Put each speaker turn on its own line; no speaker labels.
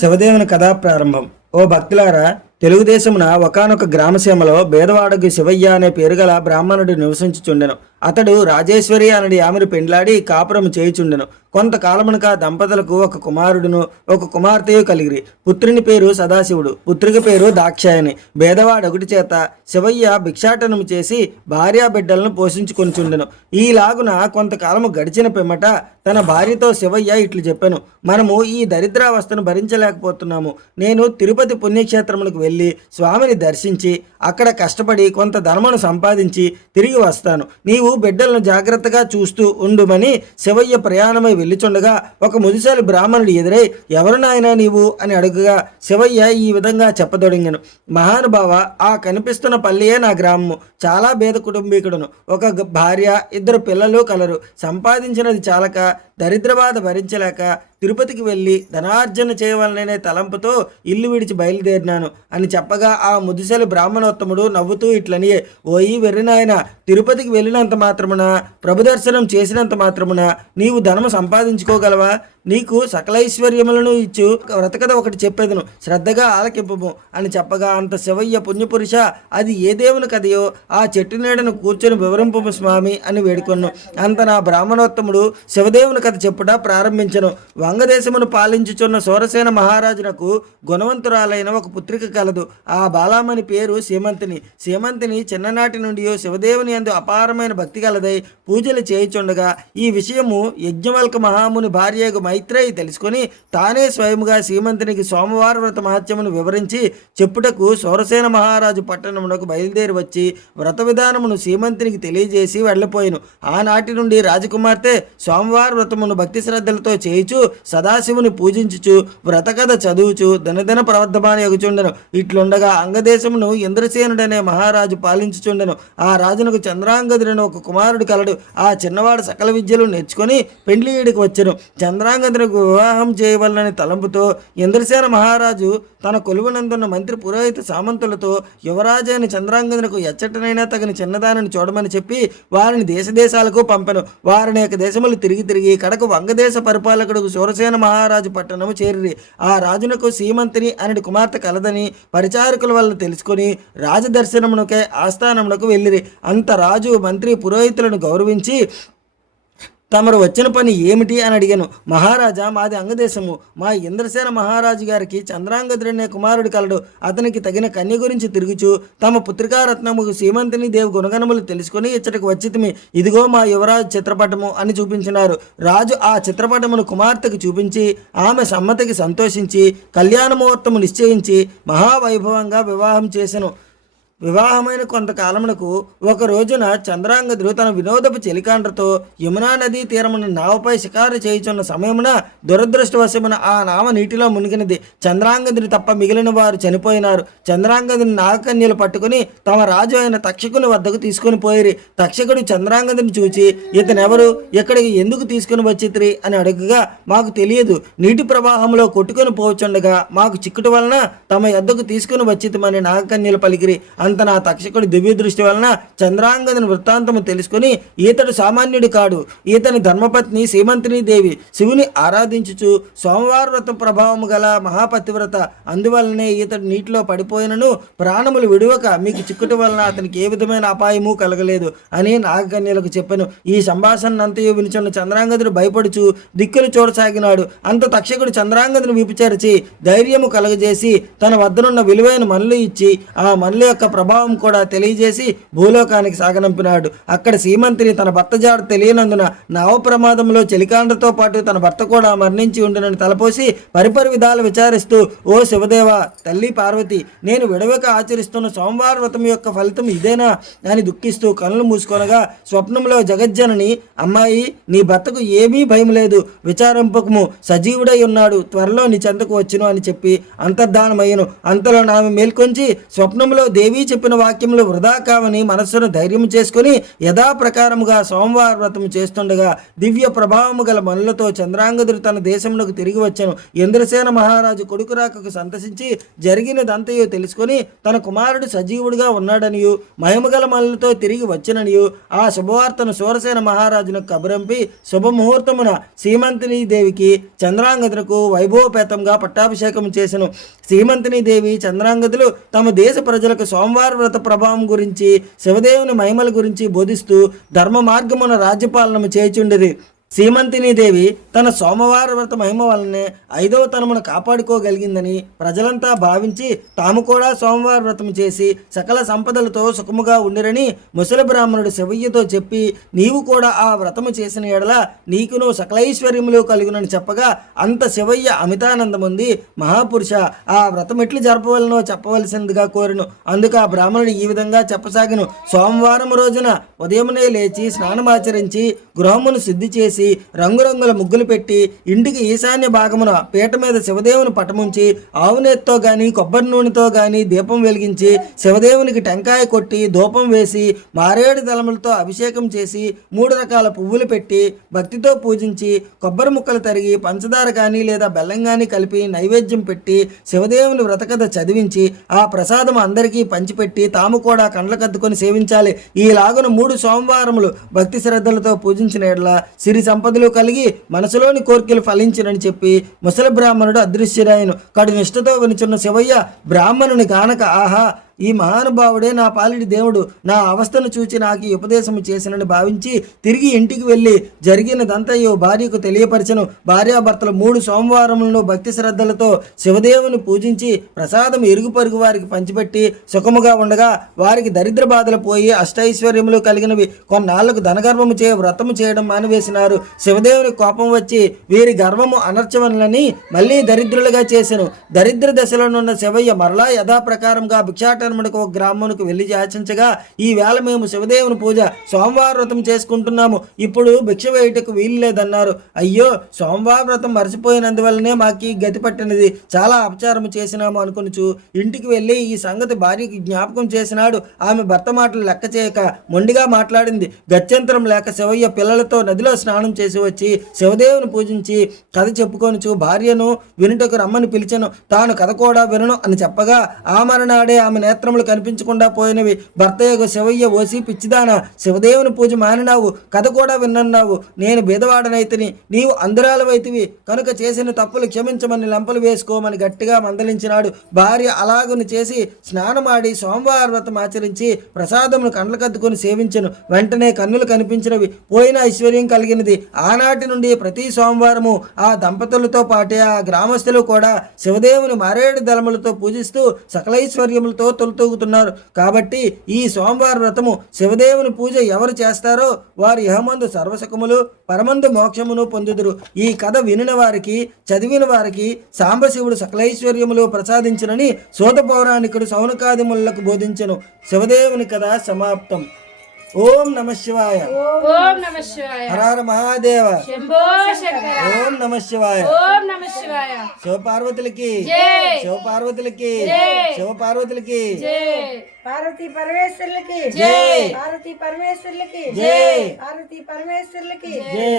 శివదేవుని కథా ప్రారంభం. ఓ భక్తులారా తెలుగుదేశమున ఒకనొక గ్రామసీమలో బేదవాడకు శివయ్య అనే పేరుగల బ్రాహ్మణుడు నివసించుచుండెను. అతడు రాజేశ్వరి అనడి ఆమెను పెండ్లాడి కాపురము చేయుచుండెను. కొంతకాలమునక దంపతులకు ఒక కుమారుడును ఒక కుమార్తెయు కలిగిరి. పుత్రుని పేరు సదాశివుడు పుత్రిక పేరు దాక్షాయని. బేదవాడొకటి చేత శివయ్య భిక్షాటనము చేసి భార్యా బిడ్డలను పోషించుకొనిచుండెను. ఈలాగున కొంతకాలము గడిచిన పిమ్మట తన భార్యతో శివయ్య ఇట్లు చెప్పాను. మనము ఈ దరిద్రావస్థను భరించలేకపోతున్నాము. నేను తిరుపతి పుణ్యక్షేత్రమునకు వెళ్ళి స్వామిని దర్శించి అక్కడ కష్టపడి కొంత ధర్మను సంపాదించి తిరిగి వస్తాను. నీవు బిడ్డలను జాగ్రత్తగా చూస్తూ ఉండుమని శివయ్య ప్రయాణమై వెళ్ళిచుండగా ఒక ముదిసాలి బ్రాహ్మణుడు ఎదురై ఎవరు నాయనా నీవు? అని అడుగుగా శివయ్య ఈ విధంగా చెప్పదొడింగను. మహానుభావ ఆ కనిపిస్తున్న పల్లియే నా గ్రామము. చాలా పేద కుటుంబీకుడును. ఒక భార్య ఇద్దరు పిల్లలు కలరు. సంపాదించినది చాలక దరిద్రబాధ భరించలేక తిరుపతికి వెళ్ళి ధనార్జన చేయవలననే తలంపుతో ఇల్లు విడిచి బయలుదేరినాను అని చెప్పగా ఆ ముదిసలి బ్రాహ్మణోత్తముడు నవ్వుతూ ఇట్లనియే ఓయి వెర్రినాయన తిరుపతికి వెళ్ళినంత మాత్రమున ప్రభుదర్శనం చేసినంత మాత్రమున నీవు ధనము సంపాదించుకోగలవా? నీకు సకలైశ్వర్యములను ఇచ్చు వ్రతకథ ఒకటి చెప్పేదను శ్రద్ధగా ఆలకింపము అని చెప్పగా అంత శివయ్య పుణ్యపురుష అది ఏ దేవుని కథయో? ఆ చెట్టు నీడను కూర్చొని వివరింపము స్వామి అని వేడుకొను అంత నా బ్రాహ్మణోత్తముడు శివదేవుని కథ చెప్పుట ప్రారంభించను. వంగదేశమును పాలించుచున్న సూరసేన మహారాజునకు గుణవంతురాలైన ఒక పుత్రిక కలదు. ఆ బాలామణి పేరు సీమంతిని సీమంతిని చిన్ననాటి నుండి శివదేవుని అందు అపారమైన భక్తి కలదై పూజలు చేయుచుండగా ఈ విషయము యజ్ఞవల్క మహాముని భార్యకు మైత్రేయి తెలుసుకొని తానే స్వయముగా సీమంతునికి సోమవార వ్రత మహత్యమును వివరించి చెప్పుటకు సూరసేన మహారాజు పట్టణమునకు బయలుదేరి వచ్చి వ్రత విధానమును సీమంతునికి తెలియజేసి వెళ్ళిపోయిను. ఆనాటి నుండి రాజకుమార్తె సోమవార వ్రతమును భక్తి శ్రద్ధలతో చేయుచు సదాశివుని పూజించుచు వ్రతకథ చదువుచు దినదిన ప్రవర్ధమాన ఎగుచుండెను. ఇట్లుండగా అంగదేశమును ఇంద్రసేనుడనే మహారాజు పాలించుచుండెను. ఆ రాజునకు చంద్రాంగదుడని ఒక కుమారుడు కలడు. ఆ చిన్నవాడు సకల విద్యలు నేర్చుకొని పెండ్లియుడికి వచ్చెను. చంద్రాంగదునకు వివాహం చేయవలనని తలంపుతో ఇంద్రసేన మహారాజు తన కొలువునందున్న మంత్రి పురోహిత సామంతులతో యువరాజైన చంద్రాంగదునకు ఎచ్చటనైనా తగిన చిన్నదానిని చూడమని చెప్పి వారిని దేశదేశాలకు పంపెను. వారిని యొక్క దేశములు తిరిగి తిరిగి కడకు వంగదేశ పరిపాలకుడు సూరసేన మహారాజు పట్టణము చేరిరి. ఆ రాజునకు సీమంతిని అనడి కుమార్తె కలదని పరిచారకుల వల్ల తెలుసుకొని రాజదర్శనమునకై ఆస్థానమునకు వెళ్ళిరి. అంత రాజు మంత్రి పురోహితులను గౌరవించి తమరు వచ్చిన పని ఏమిటి అని అడిగాను. మహారాజా మాది అంగదేశము. మా ఇంద్రసేన మహారాజు గారికి చంద్రాంగదుడనే కుమారుడు కలడు. అతనికి తగిన కన్య గురించి తిరుగుచు తమ పుత్రికారత్నముకు సీమంతిని దేవు గుణగణములు తెలుసుకుని ఇచ్చటకు వచ్చితిమి. ఇదిగో మా యువరాజు చిత్రపటము అని చూపించినారు. రాజు ఆ చిత్రపటమును కుమార్తెకు చూపించి ఆమె సమ్మతికి సంతోషించి కళ్యాణ ముహూర్తము నిశ్చయించి మహావైభవంగా వివాహం చేశాను వివాహమైన కొంతకాలమునకు ఒక రోజున చంద్రాంగదుడు తన వినోదపు చెలికాండ్రతో యమునా నదీ తీరమున నావపై షికారు చేయుచున్న సమయమున దురదృష్టవశమున ఆ నావ నీటిలో మునిగినది. చంద్రాంగదుని తప్ప మిగిలిన వారు చనిపోయినారు. చంద్రాంగదుని నాగకన్యలు పట్టుకుని తమ రాజు అయిన తక్షకుని వద్దకు తీసుకుని పోయిరి. తక్షకుడు చంద్రాంగదుని చూచి ఇతనెవరు? ఎక్కడికి ఎందుకు తీసుకుని వచ్చిత్రి? అని అడుగుగా మాకు తెలియదు. నీటి ప్రవాహంలో కొట్టుకొని పోవచ్చుండగా మాకు చిక్కుట వలన తమ ఎద్దకు తీసుకుని వచ్చితమని నాగకన్యలు పలికిరి. అంత నా తక్షకుడి దివ్య దృష్టి వలన చంద్రాంగదని వృత్తాంతము తెలుసుకుని ఈతడు సామాన్యుడు కాడు. ఈతని ధర్మపత్ని సీమంతిని దేవి. శివుని ఆరాధించుచు సోమవార వ్రత ప్రభావము గల మహాపతివ్రత. అందువలనే ఈతడు నీటిలో పడిపోయినను ప్రాణములు విడువక మీకు చిక్కుట వలన అతనికి ఏ విధమైన అపాయము కలగలేదు అని నాగకన్యలకు చెప్పాను. ఈ సంభాషణ అంతయు వినిచున్న చంద్రాంగదుడు భయపడుచు దిక్కులు చూడసాగినాడు. అంత తక్షకుడు చంద్రాంగదుని విపుచరిచి ధైర్యము కలగజేసి తన వద్దనున్న విలువైన మనులు ఇచ్చి ఆ మనుల యొక్క ప్రభావం కూడా తెలియజేసి భూలోకానికి సాగనంపినాడు. అక్కడ సీమంతిని తన భర్త జాడ తెలియనందున నావ ప్రమాదంలో చెలికాండ్రతో పాటు తన భర్త కూడా మరణించి ఉండునని తలపోసి పరిపరి విధాలు విచారిస్తూ ఓ శివదేవ తల్లి పార్వతి నేను విడవక ఆచరిస్తున్న సోమవార వ్రతం యొక్క ఫలితం ఇదేనా? అని దుఃఖిస్తూ కనులు మూసుకొనగా స్వప్నంలో జగజ్జనని అమ్మాయి నీ భర్తకు ఏమీ భయం లేదు. విచారింపకము సజీవుడై ఉన్నాడు. త్వరలో నీ చెంతకు వచ్చును అని చెప్పి అంతర్ధానమయ్యను. అంతలో నామె మేల్కొంచి స్వప్నంలో దేవీ చెప్పిన వాక్యములు వృధా కావని మనస్సును ధైర్యం చేసుకుని యథాప్రకారముగా సోమవార వ్రతం చేస్తుండగా దివ్య ప్రభావము గల మనులతో చంద్రాంగదుడు తన దేశంలోకి తిరిగి వచ్చాను. ఇంద్రసేన మహారాజు కొడుకు రాకకు సంతసించి జరిగినదంతయో తెలుసుకొని తన కుమారుడు సజీవుడిగా ఉన్నాడనియు మహిమగల మనులతో తిరిగి వచ్చిననియు. ఆ శుభవార్తను సూరసేన మహారాజును కబురంపి శుభముహూర్తమున సీమంతిని దేవికి చంద్రాంగదులకు వైభవపేతంగా పట్టాభిషేకం చేసెను. సీమంతిని దేవి చంద్రాంగదులు తమ దేశ ప్రజలకు సోమవార వ్రత ప్రభావం గురించి శివదేవుని మహిమల గురించి బోధిస్తూ ధర్మ మార్గమున రాజ్యపాలనము చేయుచుండిరి. సీమంతినీదేవి తన సోమవార వ్రత మహిమ వలనే ఐదవ తనమును కాపాడుకోగలిగిందని ప్రజలంతా భావించి తాము కూడా సోమవార వ్రతం చేసి సకల సంపదలతో సుఖముగా ఉండిరని ముసలి బ్రాహ్మణుడు శివయ్యతో చెప్పి నీవు కూడా ఆ వ్రతము చేసిన ఎడల నీకును సకలైశ్వర్యములు కలుగునని చెప్పగా అంత శివయ్య అమితానందముంది మహాపురుష ఆ వ్రతం ఎట్లు జరపవలనో చెప్పవలసిందిగా కోరును. అందుకు ఆ బ్రాహ్మణుడు ఈ విధంగా చెప్పసాగను. సోమవారం రోజున ఉదయమునే లేచి స్నానమాచరించి గృహమును శుద్ధి చేసి రంగురంగుల ముగ్గులు పెట్టి ఇంటికి ఈశాన్య భాగమున పీట మీద శివదేవుని పటముంచి ఆవునేత్తో గాని కొబ్బరి నూనెతో గాని దీపం వెలిగించి శివదేవునికి టెంకాయ కొట్టి ధూపం వేసి మారేడు దళములతో అభిషేకం చేసి మూడు రకాల పువ్వులు పెట్టి భక్తితో పూజించి కొబ్బరి ముక్కలు తరిగి పంచదార కానీ లేదా బెల్లం కానీ కలిపి నైవేద్యం పెట్టి శివదేవుని వ్రతకథ చదివించి ఆ ప్రసాదం అందరికీ పంచిపెట్టి తాము కూడా కండ్లకద్దుకొని సేవించాలి. ఈలాగున మూడు సోమవారములు భక్తి శ్రద్ధలతో పూజించిన ఎడల సిరి సంపదలు కలిగి మనసులోని కోరికలు ఫలించినని చెప్పి ముసలి బ్రాహ్మణుడు అదృశ్యరాయను. కడు నిష్ఠతో వినిచున్న శివయ్య బ్రాహ్మణుని కానక ఆహా ఈ మహానుభావుడే నా పాలిడి దేవుడు. నా అవస్థను చూచి నాకు ఉపదేశం ఉపదేశము చేసినని భావించి తిరిగి ఇంటికి వెళ్ళి జరిగినదంతయో భార్యకు తెలియపరచను. భార్యాభర్తలు మూడు సోమవారములను భక్తి శ్రద్ధలతో శివదేవుని పూజించి ప్రసాదం ఇరుగు పొరుగు వారికి పంచిపెట్టి సుఖముగా ఉండగా వారికి దరిద్ర బాధలు పోయి అష్టైశ్వర్యములు కలిగినవి. కొన్నాళ్ళకు ధనగర్వము చే వ్రతము చేయడం మానివేసినారు. శివదేవుని కోపం వచ్చి వీరి గర్వము అనర్చవనులని మళ్ళీ దరిద్రులుగా చేసెను. దరిద్ర దశలోనున్న శివయ్య మరలా యథాప్రకారంగా వెంకటరమణకు ఒక గ్రామానికి వెళ్ళి యాచించగా ఈ వేళ మేము శివదేవుని పూజ సోమవార వ్రతం చేసుకుంటున్నాము. ఇప్పుడు భిక్ష వేయుటకు వీలు లేదన్నారు. అయ్యో సోమవార వ్రతం మర్చిపోయినందువల్లనే మాకు ఈ గతి పట్టినది. చాలా అపచారం చేసినాము అనుకొనుచు ఇంటికి వెళ్ళి ఈ సంగతి భార్యకి జ్ఞాపకం చేసినాడు. ఆమె భర్త మాటలు లెక్క చేయక మొండిగా మాట్లాడింది. గత్యంతరం లేక శివయ్య పిల్లలతో నదిలో స్నానం చేసి వచ్చి శివదేవుని పూజించి కథ చెప్పుకొనుచు భార్యను వినుటకు రమ్మని పిలిచను. తాను కథ కూడా వినను అని చెప్పగా ఆ మరునాడే ఆమె నేత్రములు కనిపించకుండా పోయినవి. భర్త యొక్క శివయ్య ఓసి పిచ్చిదాన శివదేవుని పూజ మానినావు. కథ కూడా విన్నన్నావు. నేను బీదవాడనైతిని నీవు అందరాలవైతివి కనుక చేసిన తప్పులు క్షమించమని లంపలు వేసుకోమని గట్టిగా మందలించినాడు. భార్య అలాగుని చేసి స్నానమాడి సోమవార వ్రతం ఆచరించి ప్రసాదమును కండ్లకద్దుకొని సేవించను. వెంటనే కన్నులు కనిపించినవి. పోయిన ఐశ్వర్యం కలిగినది. ఆనాటి నుండి ప్రతి సోమవారము ఆ దంపతులతో పాటే ఆ గ్రామస్తులు కూడా శివదేవుని మారేడు దళములతో పూజిస్తూ సకలైశ్వర్యములతో తొలుతూగుతున్నారు కాబట్టి ఈ సోమవార వ్రతము శివదేవుని పూజ ఎవరు చేస్తారో వారు ఇహమందు సర్వసుఖములు పరమందు మోక్షమును పొందుదురు. ఈ కథ వినిన వారికి చదివిన వారికి సాంబశివుడు సకలైశ్వర్యములు ప్రసాదించునని సోత పౌరాణికుడు సౌనకాదిములకు బోధించను. శివదేవుని కథ సమాప్తం. ఓం నమ శివాయ
ఓం నమ శివాయ
హరార మహాదేవ
శంభో శంకర
ఓం నమ శివాయ
ఓం నమ శివాయ
శివపార్వతులకి
జై
శివపార్వతులకి
జై.
శివపార్వతులకి
జై
పార్వతీ పరమేశ్వరులకి
జై.
పార్వతీ పరమేశ్వరులకి
జై.
పార్వతీ పరమేశ్వరులకి
జై